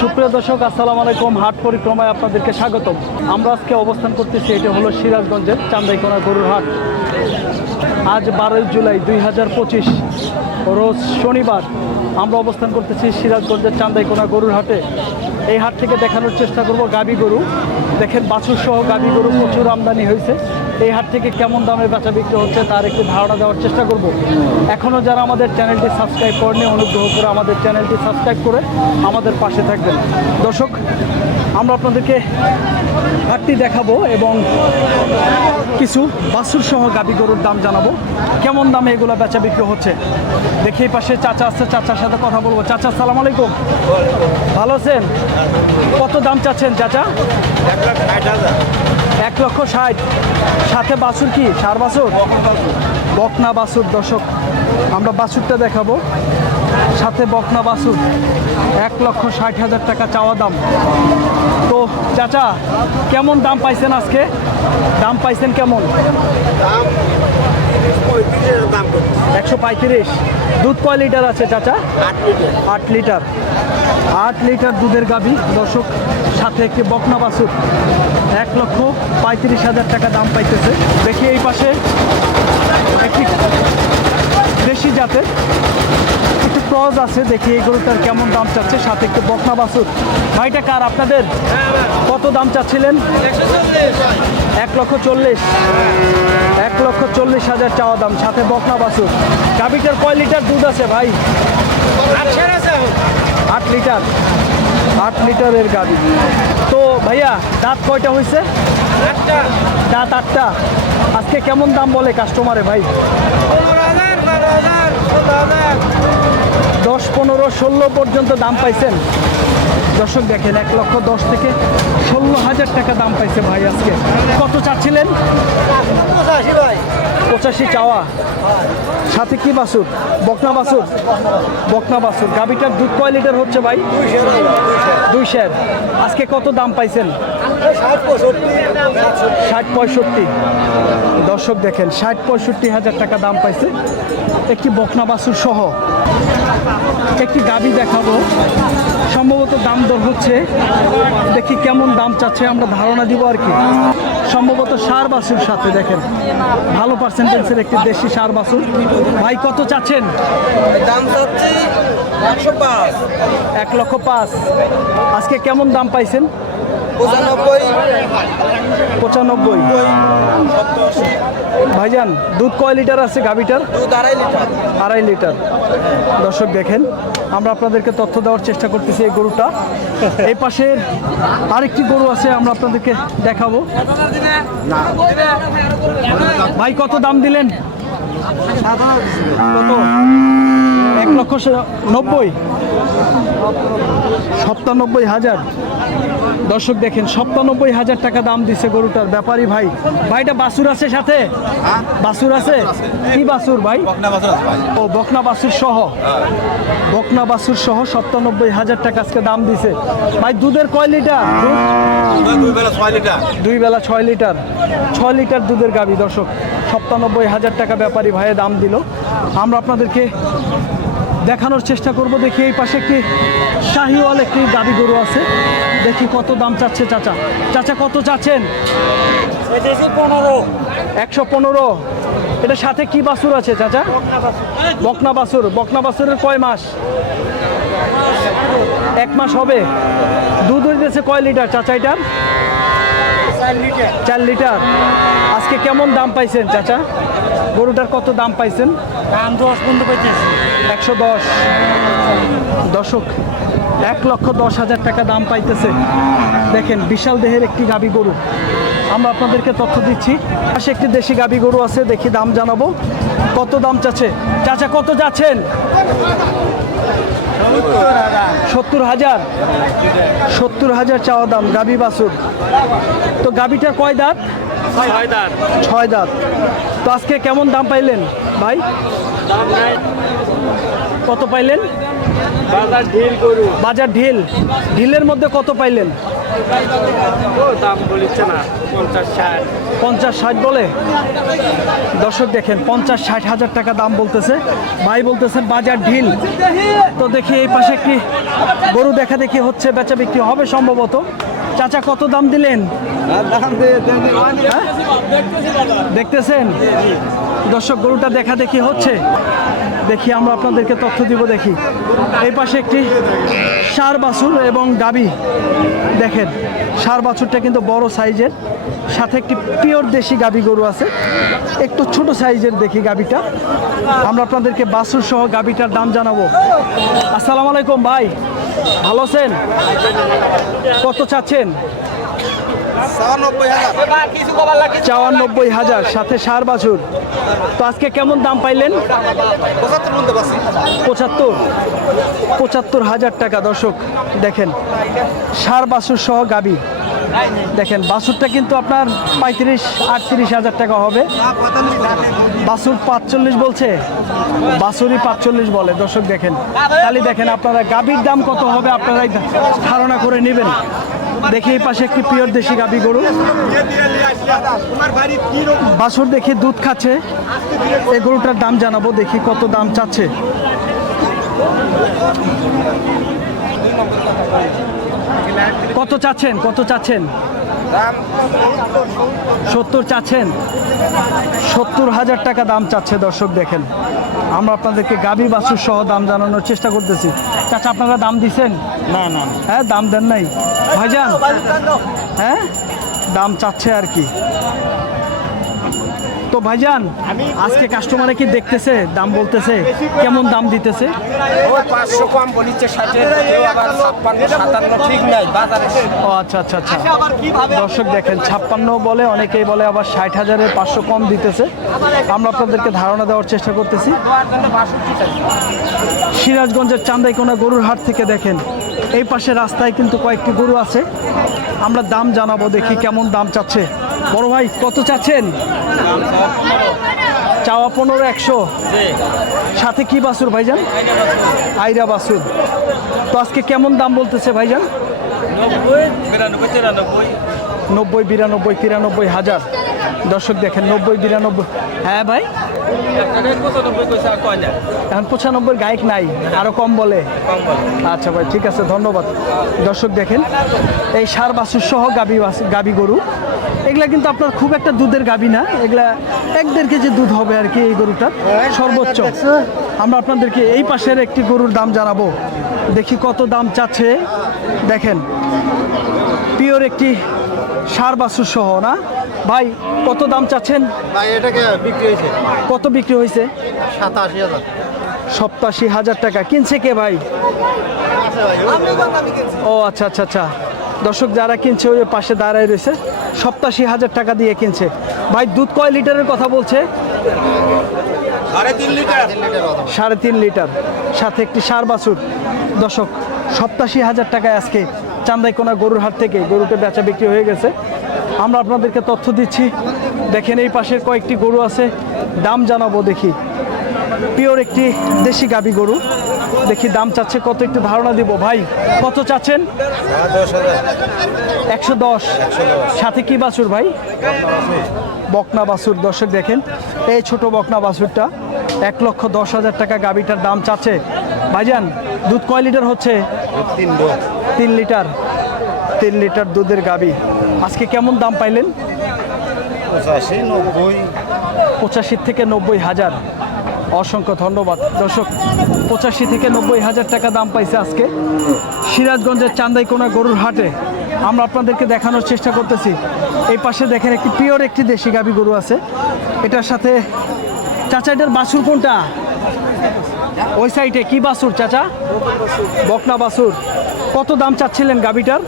সুপ্রিয় দর্শক, আসসালামু আলাইকুম। হাট পরিক্রমায় আপনাদেরকে স্বাগতম। আমরা আজকে অবস্থান করতেছি, এটা হলো সিরাজগঞ্জের চান্দাইকোনা গরুর হাট। আজ বারোই জুলাই দুই হাজার পঁচিশ, রোজ শনিবার আমরা অবস্থান করতেছি সিরাজগঞ্জের চান্দাইকোনা গরুর হাটে। এই হাট থেকে দেখানোর চেষ্টা করব গাবি গরু। দেখেন বাছুর সহ গাবি গরু প্রচুর আমদানি হয়েছে। এই হাট থেকে কেমন দামে বেচা বিক্রি হচ্ছে তার একটু ধারণা দেওয়ার চেষ্টা করব। এখনও যারা আমাদের চ্যানেলটি সাবস্ক্রাইব করেনি অনুগ্রহ করে আমাদের চ্যানেলটি সাবস্ক্রাইব করে আমাদের পাশে থাকবেন। দর্শক, আমরা আপনাদেরকে হাটটি দেখাবো এবং কিছু বাছুর সহ গাবি গরুর দাম জানাব। কেমন দামে এগুলো বেচা বিক্রি হচ্ছে? দেখি পাশে চাচা আসছে চাচার সাথে কথা বলব। চাচা সালাম আলাইকুম। ভালো আছেন? কত দাম চাচ্ছেন চাচা? এক লক্ষ ষাট। সাথে বাছুর কি? সার বাছুর? বকনা বাছুর দর্শক আমরা বাছুরটা দেখাবো। সাথে বকনা বাছুর এক লক্ষ ষাট হাজার টাকা চাওয়া দাম। তো চাচা কেমন দাম পাইছেন আজকে? দাম পাইছেন কেমন? একশো পঁয়ত্রিশ। দুধ কয় লিটার আছে চাচা? আট লিটার। আট লিটার। দুধের গাভী। দর্শক, সাথে একটি বকনা বাছুর। এক লক্ষ পঁয়ত্রিশ হাজার টাকা দাম পাইতেছে। দেখি এই পাশে একটি দেশি জাতের একটু ক্রস আছে। দেখি এই গরুটার কেমন দাম চাচ্ছে। সাথে একটু বকনা বাছুর। ভাইটা কার? আপনাদের? কত দাম চাচ্ছিলেন? এক লক্ষ চল্লিশ। এক লক্ষ চল্লিশ হাজার চাওয়া দাম। সাথে বকনা বাছুর। গাভিটার কয় লিটার দুধ আছে ভাই? আট লিটার, আট লিটারের গাড়ি। তো ভাইয়া, দাঁত কয়টা হয়েছে? দাঁত আটটা। আজকে কেমন দাম বলে কাস্টমারে ভাই? দশ, পনেরো, ষোলো পর্যন্ত দাম পাইছেন। দর্শক দেখেন, এক লক্ষ দশ থেকে ষোলো হাজার টাকা দাম পাইছে ভাই আজকে। কত চাচ্ছিলেন? পঁচাশি চাওয়া। সাথে কি বাসুর বকনা বাসুর বকনা বাসুর গাভিটার দুধ কয় লিটার হচ্ছে ভাই? দুই শের আজকে কত দাম পাইছেন? ষাট পঁয়ষট্টি। দর্শক দেখেন, ষাট পঁয়ষট্টি হাজার টাকা দাম পাইছে। একটি বকনা বাসুর সহ। একটি গাবি দেখাবো। সম্ভবত দাম দর হচ্ছে। দেখি কেমন দাম চাচ্ছে, আমরা ধারণা দিব আর কি। সম্ভবত সার বাসুর সাথে দেখেন। ভালো পার্সেন্টেজের একটি দেশি সার বাসুর ভাই কত চাচ্ছেন? দাম চাচ্ছি এক লক্ষ পাঁচ। আজকে কেমন দাম পাইছেন? পঁচানব্বই। পঁচানব্বই ভাইজান দুধ কয় লিটার আছে গাভিটার? দুধ আড়াই লিটার। আড়াই লিটার। দর্শক দেখেন আমরা আপনাদেরকে তথ্য দেওয়ার চেষ্টা করতেছি এই গরুটা। এই পাশে আরেকটি গরু আছে আমরা আপনাদেরকে দেখাবো। ভাই কত দাম দিলেন? কত? এক লক্ষ নব্বই। সপ্তানব্বই হাজার। দর্শক দেখেন, সপ্তানব্বই হাজার টাকা দাম দিছে গরুটার ব্যাপারী ভাই। ভাইটা বাসুর আছে সাথে? বাসুর আছে? কি বাসুর ভাই? ও, বকনা বাসুর সহ। বকনা বাসুর সহ সপ্তানব্বই হাজার টাকা আজকে দাম দিছে। ভাই, দুধের কয় লিটার? দুই বেলা ছয় লিটার। ছয় লিটার দুধের গাবি, দর্শক। সপ্তানব্বই হাজার টাকা ব্যাপারী ভাইয়ে দাম দিল। আমরা আপনাদেরকে দেখানোর চেষ্টা করব। দেখি এই পাশে একটি শাহিওয়াল একটি গাবি গরু আছে। দেখি কত দাম চাচ্ছে চাচা। চাচা কত চাচ্ছেন? পনেরো। একশো পনেরো। এটার সাথে কি বাছুর আছে চাচা? বকনা বাছুর। বকনা বাছুরের কয় মাস? এক মাস হবে। দুধ হইতেছে কয় লিটার চাচা এটার? চার লিটার। আজকে কেমন দাম পাইছেন চাচা? গরুটার কত দাম পাইছেন? দাম দশ পনেরো পঁচিশ একশো দশ। দশক এক লক্ষ দশ হাজার টাকা দাম পাইতেছে। দেখেন বিশাল দেহের একটি গাবি গরু। আমরা আপনাদেরকে তথ্য দিচ্ছি। পাশে একটি দেশি গাবি গরু আছে দেখি দাম জানাব। কত দাম চাচ্ছে? চাচা কত যাচ্ছেন? সত্তর হাজার। সত্তর হাজার চাওয়া দাম গাবি বাছুর। তো গাবিটার কয় দাঁত? ছয় দাঁত। ছয় দাঁত। তো আজকে কেমন দাম পাইলেন ভাই? কত পাইলেন? বাজার ঢিল বাজার ঢিল। ঢিলের মধ্যে কত পাইলেন? পঞ্চাশ ষাট। পঞ্চাশ ষাট বলে? দর্শক দেখেন পঞ্চাশ ষাট হাজার টাকা দাম বলতেছে। ভাই বলতেছেন বাজার ঢিল। তো দেখি এই পাশে একটি গরু দেখা দেখি হচ্ছে বেচা বিক্রি হবে সম্ভবত। চাচা কত দাম দিলেন? হ্যাঁ? দেখতেছেন? দর্শক গরুটা দেখা দেখি হচ্ছে। দেখি, আমরা আপনাদেরকে তথ্য দিব, দেখি। এই পাশে একটি সার বাছুর এবং গাবি। দেখেন, সার বাছুরটা কিন্তু বড় সাইজের। সাথে একটি পিওর দেশি গাবি গরু আছে। একটু ছোট সাইজের দেখি গাবিটা। আমরা আপনাদেরকে বাছুর সহ গাবিটার দাম জানাব। আসসালামু আলাইকুম ভাই। ভালো আছেন? কত চাচ্ছেন? চুয়ান্নব্বই হাজার। সাথে সার বাছুর। তো আজকে কেমন দাম পাইলেন? পঁচাত্তর। পঁচাত্তর হাজার টাকা দর্শক দেখেন। সার বাছুর সহ গাবি। দেখেন বাছুরটা কিন্তু আপনার পঁয়ত্রিশ আটত্রিশ হাজার টাকা হবে। বাছুর পাঁচচল্লিশ বলছে। বাছুরই পাঁচচল্লিশ বলে। দর্শক দেখেন। তাহলে দেখেন আপনারা গাবির দাম কত হবে আপনারাই ধারণা করে নেবেন। দেখি এই পাশে একটি পিওর দেশি গাবি গরু। বাছুর দেখি দুধ খাচ্ছে। এই গরুটার দাম জানাব, দেখি কত দাম চাচ্ছে। কত চাচ্ছেন? কত চাচ্ছেন? সত্তর চাচ্ছেন? সত্তর হাজার টাকা দাম চাচ্ছে দর্শক দেখেন। আমরা আপনাদেরকে গাবি বাছুর সহ দাম জানানোর চেষ্টা করতেছি। চাচা আপনারা দাম দিছেন? না না। হ্যাঁ দাম দেন নাই। ভাইজান হ্যাঁ? দাম চাচ্ছে আর কি। তো ভাইজান আজকে কাস্টমারে কি দেখতেছে? দাম বলতেছে। কেমন দাম দিতেছে? পাঁচশো কম বলিচ্ছে ঠিক নাই ও আচ্ছা আচ্ছা আচ্ছা। দর্শক দেখেন ছাপ্পান্ন বলে অনেকেই বলে আবার ষাট হাজারের পাঁচশো কম দিতেছে। আমরা আপনাদেরকে ধারণা দেওয়ার চেষ্টা করতেছি। সিরাজগঞ্জের চান্দাইকোনা গরুর হাট থেকে দেখেন এই পাশে রাস্তায় কিন্তু কয়েকটি গরু আছে। আমরা দাম জানাব দেখি কেমন দাম চাচ্ছে। বড় ভাই, কত চাচ্ছেন? চাওয়া পনেরো, একশো। সাথে কি বাসুর ভাইজান? আইরা বাসুর তো আজকে কেমন দাম বলতেছে, ভাইজান? নব্বই, বিরানব্বই, তিরানব্বই, হাজার। দর্শক দেখেন, নব্বই, বিরানব্বই। হ্যাঁ ভাই? এখন পঁচানব্বই গায়ক নাই, আরও কম বলে। আচ্ছা ভাই, ঠিক আছে, ধন্যবাদ। দর্শক দেখেন, এই সার বাসুর সহ গাবি গাবি গরু। এগুলা কিন্তু আপনার খুব একটা দুধের গাবি না। এগুলা এক দেড় কেজি দুধ হবে আর কি এই গরুটার। সর্বোচ্চ। আমরা আপনাদেরকে এই পাশের একটি গরুর দাম জানাব। দেখি কত দাম চাচ্ছে। দেখেন। পিওর একটি সার বাছুর সহ না? ভাই কত দাম চাচ্ছেন? ভাই এটাকে বিক্রি হয়েছে। কত বিক্রি হয়েছে? সাতাশি হাজার। সপ্তাশি হাজার টাকা। কিনছে কে ভাই? ও আচ্ছা আচ্ছা আচ্ছা। দর্শক যারা কিনছে, ওই পাশে দাঁড়ায় রয়েছে, সপ্তাশি হাজার টাকা দিয়ে কিনছে। ভাই, দুধ কয় লিটারের কথা বলছে? সাড়ে তিন লিটার। সাথে একটি সার বাছুর। দর্শক, সপ্তাশি হাজার টাকায় আজকে চান্দাইকোনা গরুর হাট থেকে গরুটা বেচা বিক্রি হয়ে গেছে। আমরা আপনাদেরকে তথ্য দিচ্ছি। দেখেন এই পাশের কয়েকটি গরু আছে। দাম জানাব দেখি। পিওর একটি দেশি গাবি গরু। দেখি দাম চাচ্ছে কত একটু ধারণা দিব। ভাই কত চাচ্ছেন? একশো দশ। সাথে কি বাছুর ভাই? বকনা বাছুর দর্শক দেখেন। এই ছোট বকনা বাছুরটা এক লক্ষ দশ হাজার টাকা গাবিটার দাম চাচ্ছে। ভাইজান দুধ কয় লিটার হচ্ছে? তিন লিটার। তিন লিটার দুধের গাবি। আজকে কেমন দাম পাইলেন? পঁচাশি নব্বই। পঁচাশি থেকে নব্বই হাজার। অসংখ্য ধন্যবাদ। দর্শক, পঁচাশি থেকে নব্বই হাজার টাকা দাম পাইছে আজকে। সিরাজগঞ্জের চান্দাইকোনা গরুর হাটে আমরা আপনাদেরকে দেখানোর চেষ্টা করতেছি। এই পাশে দেখেন একটি পিওর একটি দেশি গাভী গরু আছে। এটার সাথে চাচা, এটার বাছুর কোনটা? ওই সাইডে কি বাছুর চাচা? বকনা বাছুর। কত দাম চাচ্ছিলেন গাবিটার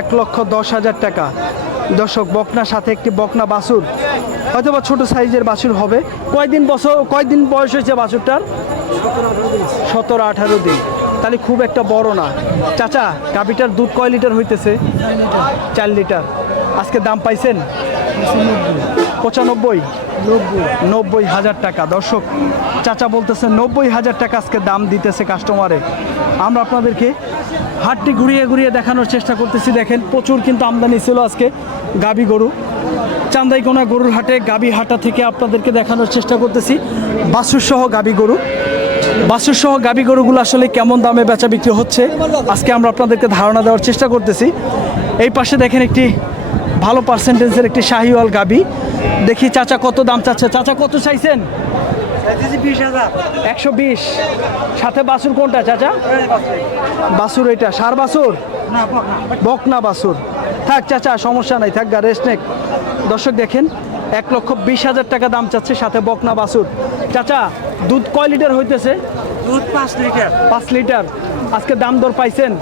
এক লক্ষ দশ হাজার টাকা। দর্শক বকনার সাথে একটি বকনা বাসুর হয়তো বা ছোটো সাইজের বাসুর হবে। কয়দিন বছর কয়দিন বয়স হয়েছে বাসুরটার সতেরো আঠারো দিন। তাহলে খুব একটা বড় না। চাচা, গাভিটার দুধ কয় লিটার হইতেছে? চার লিটার। আজকে দাম পাইছেন? পঁচানব্বই। নব্বই হাজার টাকা। দর্শক, চাচা বলতেছে নব্বই হাজার টাকা আজকে দাম দিতেছে কাস্টমারে আমরা আপনাদেরকে হাটটি ঘুরিয়ে ঘুরিয়ে দেখানোর চেষ্টা করতেছি। দেখেন, প্রচুর কিন্তু আমদানি ছিল আজকে গাবি গরু। চান্দাইকোনা গরুর হাটে গাবি হাটা থেকে আপনাদেরকে দেখানোর চেষ্টা করতেছি। বাছুর সহ গাবি গরু। বাছুর সহ গাবি গরুগুলো আসলে কেমন দামে বেচা বিক্রি হচ্ছে, আজকে আমরা আপনাদেরকে ধারণা দেওয়ার চেষ্টা করতেছি। এই পাশে দেখেন একটি ভালো পার্সেন্টেজের একটি শাহিওয়াল গাবি। দেখি চাচা কত দাম চাচ্ছে। চাচা কত চাইছেন? একশো বিশ। সাথে বাসুর কোনটা চাচা? বাসুর এটা সার বাছুর বকনা। বাসুর। থাক চাচা সমস্যা নাই। থাক গা রেস্ট নেক। দর্শক দেখেন এক লক্ষ বিশ হাজার টাকা দাম চাচ্ছে সাথে বকনা বাসুর। চাচা দুধ কয় লিটার হইতেছে? দুধ পাঁচ লিটার। পাঁচ লিটার। আজকে দাম দর পাইছেন?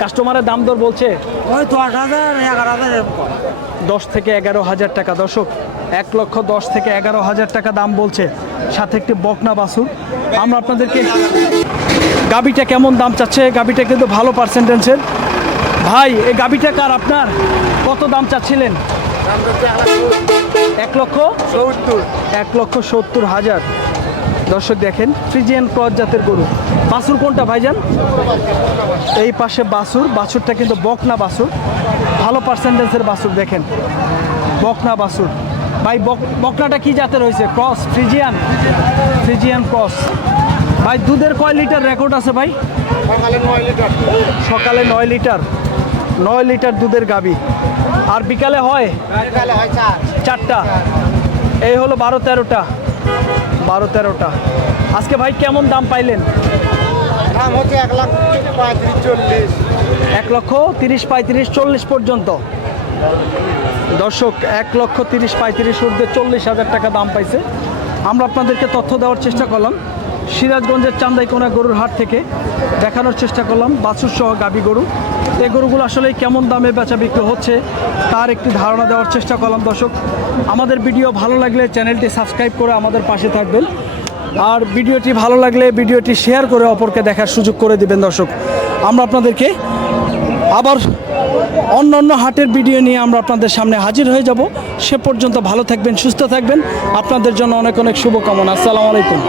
কাস্টমারের দাম দর বলছে? ওই দশ হাজার এগারো হাজার দশ থেকে এগারো হাজার টাকা। দর্শক এক লক্ষ দশ থেকে এগারো হাজার টাকা দাম বলছে। সাথে একটি বকনা বাছুর। আমরা আপনাদেরকে গাবিটা কেমন দাম চাচ্ছে? গাবিটা কিন্তু ভালো পার্সেন্টেন্সের ভাই এই গাবিটা কার আপনার? কত দাম চাচ্ছিলেন? এক লক্ষ সত্তর। এক লক্ষ সত্তর হাজার। দর্শক দেখেন ফ্রিজিয়ান ক্রস জাতের গরু। বাছুর কোনটা ভাইজান? এই পাশে বাছুর বাছুরটা কিন্তু বকনা বাছুর ভালো পার্সেন্টেজের বাছুর দেখেন। বকনা বাছুর ভাই, বক- বকনাটা কি জাতের হয়েছে? Cross, Friesian? Friesian cross. ভাই, দুধের কয় লিটার রেকর্ড আছে ভাই? সকালে নয় লিটার সকালে নয় লিটার। নয় লিটার দুধের গাবি। আর বিকালে হয়? চারটা। এই হলো বারো তেরোটা। বারো তেরোটা। আজকে ভাই কেমন দাম পাইলেন? দাম হচ্ছে এক পঁয়ত্রিশ চল্লিশ। এক লক্ষ তিরিশ পঁয়ত্রিশ চল্লিশ পর্যন্ত। দর্শক, এক লক্ষ তিরিশ পঁয়ত্রিশ ঊর্ধ্বে চল্লিশ হাজার টাকা দাম পাইছে। আমরা আপনাদেরকে তথ্য দেওয়ার চেষ্টা করলাম। সিরাজগঞ্জের চান্দাইকোনা গরুর হাট থেকে দেখানোর চেষ্টা করলাম। বাছুর সহ গাবি গরু। এই গরুগুলো আসলে কেমন দামে বেচা বিক্রি হচ্ছে তার একটি ধারণা দেওয়ার চেষ্টা করলাম দর্শক। আমাদের ভিডিও ভালো লাগলে চ্যানেলটি সাবস্ক্রাইব করে আমাদের পাশে থাকবেন। আর ভিডিওটি ভালো লাগলে ভিডিওটি শেয়ার করে অপরকে দেখার সুযোগ করে দিবেন, দর্শক। আমরা আপনাদেরকে আবার অন্য অন্য হাটের ভিডিও নিয়ে আমরা আপনাদের সামনে হাজির হয়ে যাব। সে পর্যন্ত ভালো থাকবেন, সুস্থ থাকবেন। আপনাদের জন্য অনেক অনেক শুভকামনা। আসসালামু আলাইকুম।